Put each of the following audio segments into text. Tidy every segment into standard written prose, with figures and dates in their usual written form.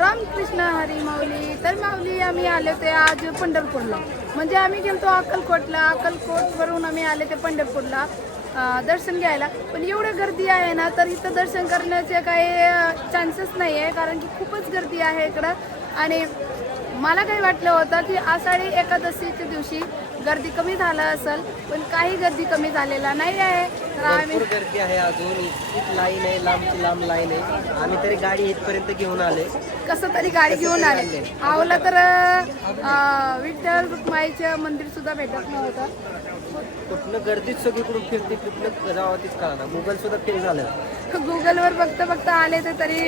रामकृष्ण हरी माऊली. तर माऊली आम्ही आले होते आज पंढरपूरला, म्हणजे आम्ही गेलतो अक्कलकोटला. अक्कलकोटवरून आम्ही आले ते पंढरपूरला दर्शन घ्यायला. पण एवढं गर्दी आहे ना, तर इथं दर्शन करण्याचे काही चान्सेस नाही आहे, कारण की खूपच गर्दी आहे इकडं. आणि मला काही वाटलं होतं की आषाढी एकादशीच्या दिवशी गर्दी कमी झालं असेल, पण काही गर्दी कमी झालेला नाही आहे. तर आम्ही गर्दी आहे, अजून खूप लाईन आहे, लांबची लांब लाईन आहे. आम्ही तरी गाडी इथपर्यंत घेऊन आले, कसं तरी गाडी घेऊन आले. आवला तर विठ्ठल रुक्माईचं मंदिर सुद्धा भेटत नव्हतं. कुठनं गर्दीच सगळीकडून फिरते, कुठनं जावं तीच कळा. गुगल सुद्धा फेल झालं. गुगलवर बघता आले ते तरी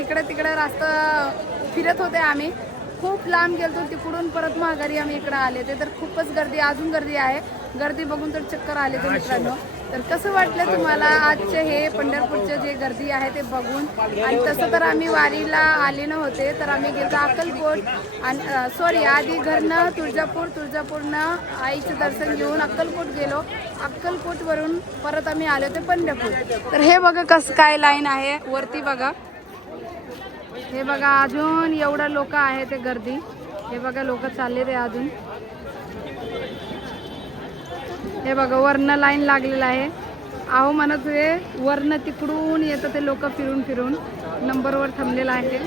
इकडं तिकडं रास्ता फिरत होते. आम्ही खूप लांब गेलतो, तिकडून परत माघारी आम्ही इकडं आले ते. तर खूपच गर्दी, अजून गर्दी आहे. गर्दी बघून तर चक्कर आले ते मित्रांनो. तर कसं वाटलं तुम्हाला आजचे हे पंढरपूरचे जे गर्दी आहे ते बघून? आणि तसं तर आम्ही वारीला आले नव्हते, तर आम्ही गेलो अक्कलकोट आणि आधी घरनं तुळजापूरनं आईचं दर्शन घेऊन अक्कलकोट गेलो. अक्कलकोटवरून परत आम्ही आले होते पंढरपूर. तर हे बघा कसं काय लाईन आहे वरती बघा. हे बघा अजून एवढं लोक आहे ते गर्दी. हे बघा लोक चालले ते अजून. हे बघा वरनं लाईन लागलेलं आहे. आहो म्हणत हे वरनं तिकडून येतं ते लोक फिरून फिरून नंबरवर थांबलेलं आहे.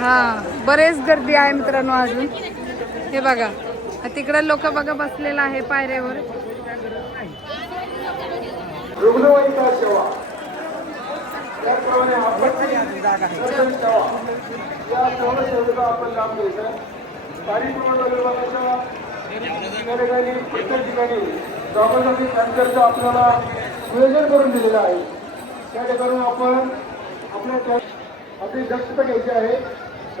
हा बरेच गर्दी आहे मित्रांनो अजून. हे बघा तिकडे लोक बघा बसलेला आहे पायऱ्यावर. रुग्णवाहिका सेवा त्याप्रमाणे आपण या सर्व सेवेचा आपण लाभ घ्यायचा. कार्यक्रमाच्या ठिकाणी प्रत्येक ठिकाणी जागोजागी कॅन्सरचं आपल्याला नियोजन करून दिलेलं आहे. त्या ठिकाणी आपण आपल्या आपली दक्षता घ्यायची आहे.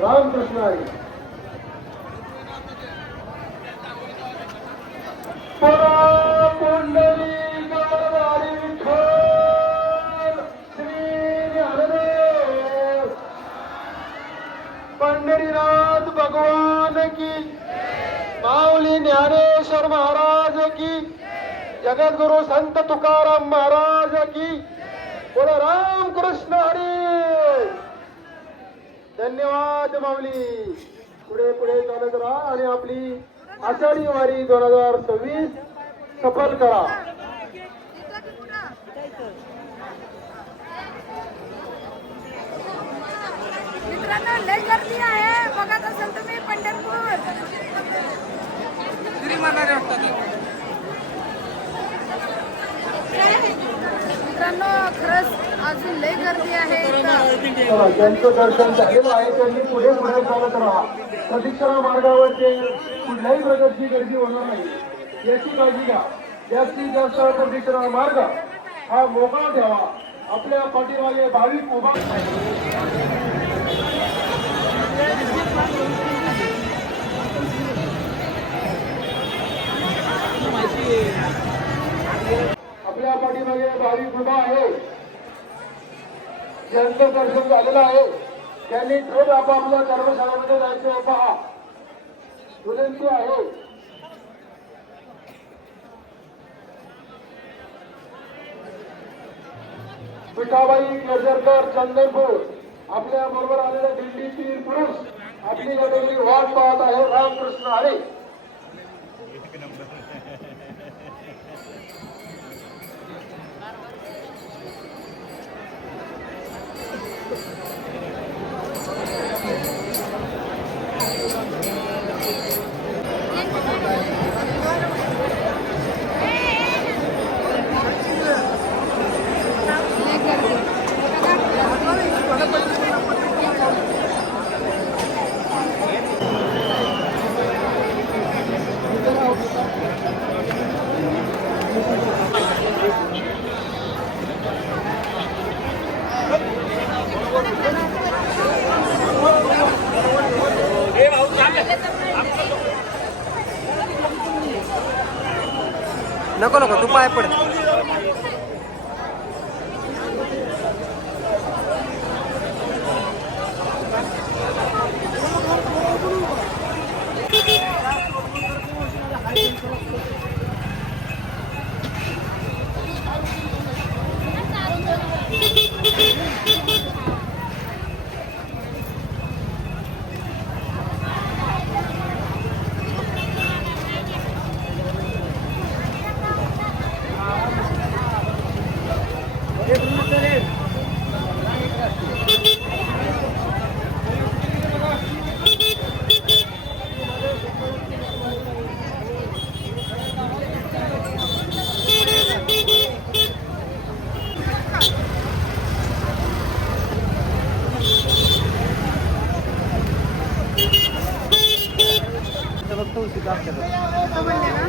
रामकृष्ण हरी. पंढरीनाथ भगवान की, माऊली ज्ञानेश्वर महाराज की, जगद्गुरु संत तुकाराम महाराज की. बोला रामकृष्ण हरी. धन्यवाद माऊली. पुढे पुढे चालत राहा आणि आपली आषाढी वारी 2026 सफल करा. मित्रांनो लय गर्दी आहे, बघत असेल तुम्ही पंढरपूर. मित्रांनो खरंच अजून लय गर्दी आहे. ज्यांचं दर्शन झालेलं आहे त्यांनी पुढे पुढे चालत राहा. प्रदक्षिणा मार्गावर ते कुठल्याही प्रकारची गर्दी होणार नाही याची काळजी घ्या. जास्तीत जास्त प्रदक्षिणा मार्ग हा मोकळा ठेवा. आपल्या पाठीमागे भाविक उभा. आपल्या पाठीमागे भाविक उभा आहे. ज्यांचं दर्शन झालेलं आहे त्यांनी थेट आपापल्या धर्मशाळेमध्ये जायचं पहा. विनंती आहे. पिठाबाई केसरकर चंदरपूर आपल्या बरोबर आलेल्या दिल्लीतील पुरुष आपली गाडी वाट पाहत आहे. रामकृष्ण हरी. नको नको तू पाय पड. फक्त उशीत असतात तो म्हणले ना